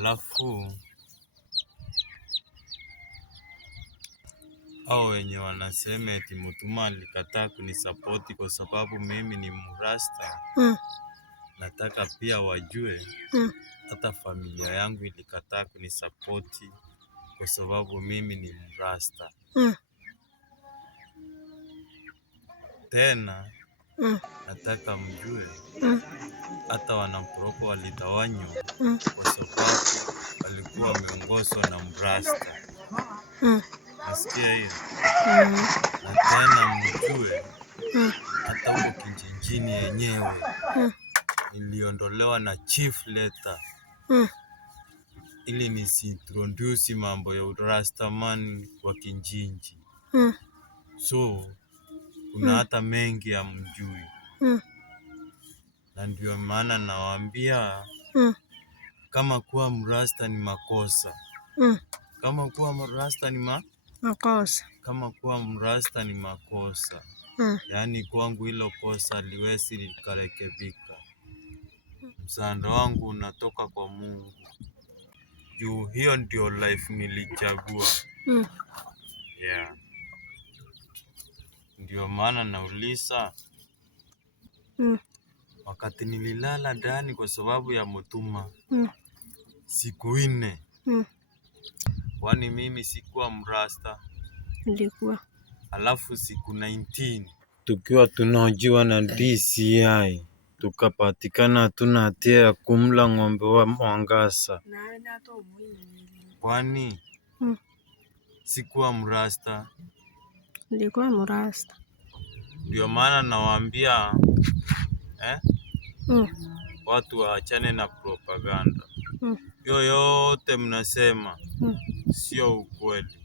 Alafu hao wenye wanasema eti Mutuma alikataa kunisapoti kwa sababu mimi ni mrasta. Nataka pia wajue hata familia yangu ilikataa kunisapoti kwa sababu mimi ni mrasta. Tena nataka mjue hata wanamporoko walitawanywa kwa sababu walikuwa wameongozwa na mrasta. Nasikia hiyo. Na tena mjue hata huko kijijini yenyewe niliondolewa na chief letter ili nisi-introduce mambo ya urastaman kwa kijiji. So kuna hata mengi ya mjui. Na ndio maana nawaambia kama kuwa mrasta ni makosa. Kama kuwa mrasta ni makosa. Kama kuwa mrasta ni makosa. Yaani kwangu hilo kosa liwezi likarekebika. Msaada wangu unatoka kwa Mungu. Juu hiyo ndio life nilichagua. Yeah. Ndio maana nauliza. Wakati nililala ndani kwa sababu ya Mutuma siku 4. Kwani mimi sikuwa mrasta? Nilikuwa. Alafu siku 19 tukiwa tunahojiwa na DCI tukapatikana hatuna hatia ya kumla ng'ombe wa Mwangasa. Kwani sikuwa mrasta? Nilikuwa mrasta. Ndio maana nawaambia watu waachane na propaganda. Yoyote mnasema sio ukweli.